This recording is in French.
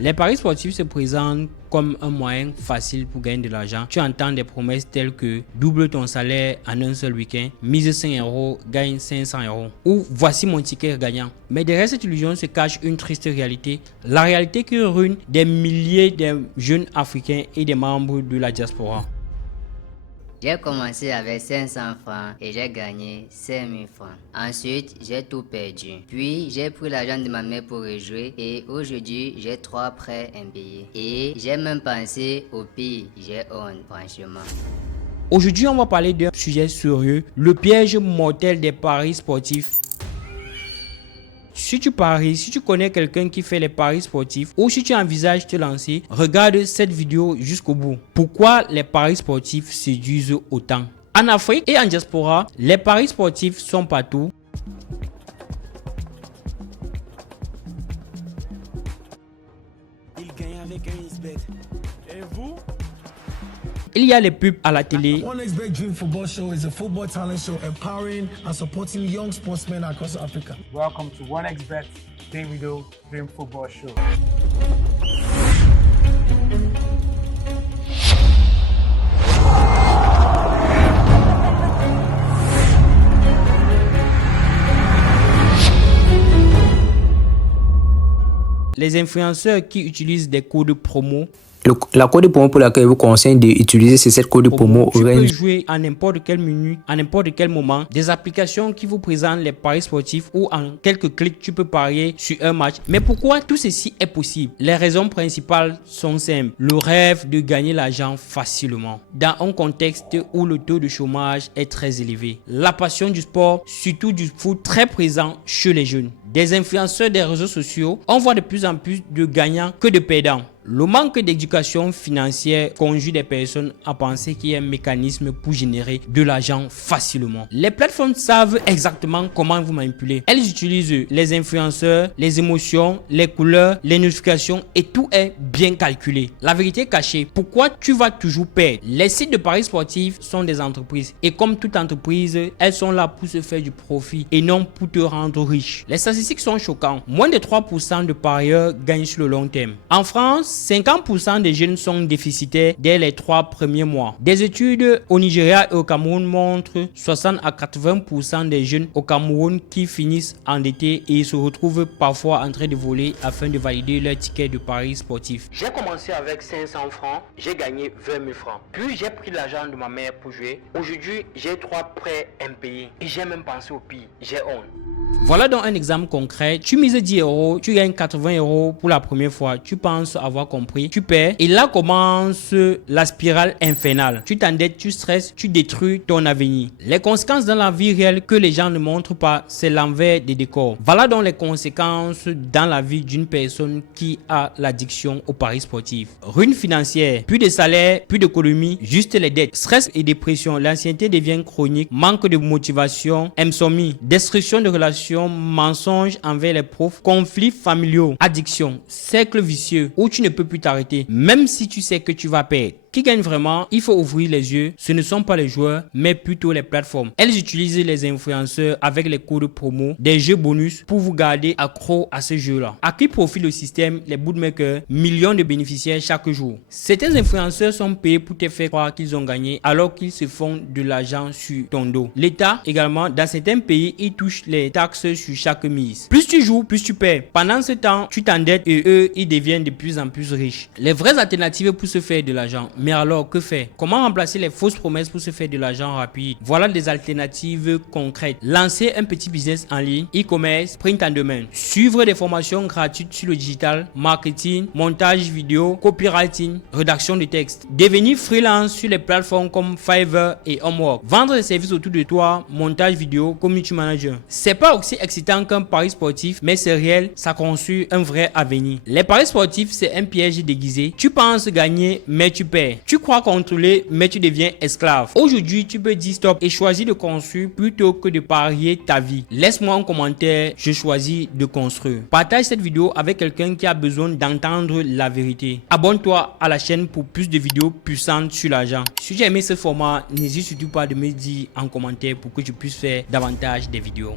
Les paris sportifs se présentent comme un moyen facile pour gagner de l'argent. Tu entends des promesses telles que double ton salaire en un seul week-end, mise 5 euros, gagne 500 euros, ou voici mon ticket gagnant. Mais derrière cette illusion se cache une triste réalité, la réalité qui ruine des milliers de jeunes africains et des membres de la diaspora. J'ai commencé avec 500 francs et j'ai gagné 5000 francs. Ensuite, j'ai tout perdu. Puis, j'ai pris l'argent de ma mère pour rejouer et aujourd'hui, j'ai 3 prêts impayés. Et j'ai même pensé au pire, j'ai honte, franchement. Aujourd'hui, on va parler d'un sujet sérieux, le piège mortel des paris sportifs. Si tu paries, si tu connais quelqu'un qui fait les paris sportifs ou si tu envisages de te lancer, regarde cette vidéo jusqu'au bout. Pourquoi les paris sportifs séduisent autant? En Afrique et en diaspora, les paris sportifs sont partout. Il gagne avec un XBet. Et vous? Il y a les pubs à la télé. OneXBet Dream Football Show is a football talent show empowering and supporting young sportsmen across Africa. Welcome to OneXBet Davido Dream Football Show. Les influenceurs qui utilisent des codes promo. La code promo pour laquelle je vous conseille d'utiliser, c'est cette code promo. Tu peux jouer à n'importe quelle minute, à n'importe quel moment. Des applications qui vous présentent les paris sportifs où en quelques clics, tu peux parier sur un match. Mais pourquoi tout ceci est possible? Les raisons principales sont simples. Le rêve de gagner l'argent facilement. Dans un contexte où le taux de chômage est très élevé. La passion du sport, surtout du foot, très présent chez les jeunes. Des influenceurs des réseaux sociaux, on voit de plus en plus de gagnants que de perdants. Le manque d'éducation financière conduit des personnes à penser qu'il y a un mécanisme pour générer de l'argent facilement. Les plateformes savent exactement comment vous manipuler. Elles utilisent les influenceurs, les émotions, les couleurs, les notifications et tout est bien calculé. La vérité cachée, pourquoi tu vas toujours perdre? Les sites de paris sportifs sont des entreprises et comme toute entreprise, elles sont là pour se faire du profit et non pour te rendre riche. Les statistiques sont choquantes. Moins de 3% de parieurs gagnent sur le long terme. En France, 50% des jeunes sont déficitaires dès les 3 premiers mois. Des études au Nigeria et au Cameroun montrent 60 à 80% des jeunes au Cameroun qui finissent endettés et se retrouvent parfois en train de voler afin de valider leur ticket de paris sportif. J'ai commencé avec 500 francs, j'ai gagné 20 000 francs. Puis j'ai pris l'argent de ma mère pour jouer. Aujourd'hui, j'ai 3 prêts impayés et j'ai même pensé au pire, j'ai honte. Voilà donc un exemple concret. Tu mises 10 euros, tu gagnes 80 euros pour la première fois. Tu penses avoir compris, tu perds et là commence la spirale infernale. Tu t'endettes, tu stresses, tu détruis ton avenir. Les conséquences dans la vie réelle que les gens ne montrent pas, c'est l'envers des décors. Voilà donc les conséquences dans la vie d'une personne qui a l'addiction aux paris sportifs. Ruine financière, plus de salaire, plus d'économie, juste les dettes, stress et dépression, l'ancienneté devient chronique, manque de motivation, insomnie, destruction de relations, mensonges envers les profs, conflits familiaux, addiction, cercle vicieux où tu ne peux plus t'arrêter, même si tu sais que tu vas perdre. Qui gagne vraiment? Il faut ouvrir les yeux. Ce ne sont pas les joueurs, mais plutôt les plateformes. Elles utilisent les influenceurs avec les codes promo, des jeux bonus pour vous garder accro à ce jeu-là. À qui profite le système? Les bootmakers, millions de bénéficiaires chaque jour. Certains influenceurs sont payés pour te faire croire qu'ils ont gagné alors qu'ils se font de l'argent sur ton dos. L'État également, dans certains pays, il touche les taxes sur chaque mise. Plus tu joues, plus tu perds. Pendant ce temps, tu t'endettes et eux, ils deviennent de plus en plus riches. Les vraies alternatives pour se faire de l'argent. Mais alors, que faire? Comment remplacer les fausses promesses pour se faire de l'argent rapide? Voilà des alternatives concrètes. Lancer un petit business en ligne, e-commerce, print on demand. Suivre des formations gratuites sur le digital, marketing, montage vidéo, copywriting, rédaction de texte. Devenir freelance sur les plateformes comme Fiverr et Upwork. Vendre des services autour de toi, montage vidéo, community manager. C'est pas aussi excitant qu'un pari sportif, mais c'est réel, ça construit un vrai avenir. Les paris sportifs, c'est un piège déguisé. Tu penses gagner, mais tu perds. Tu crois contrôler, mais tu deviens esclave. Aujourd'hui, tu peux dire stop et choisir de construire plutôt que de parier ta vie. Laisse-moi un commentaire, je choisis de construire. Partage cette vidéo avec quelqu'un qui a besoin d'entendre la vérité. Abonne-toi à la chaîne pour plus de vidéos puissantes sur l'argent. Si tu as aimé ce format, n'hésite surtout pas de me dire en commentaire pour que je puisse faire davantage de vidéos.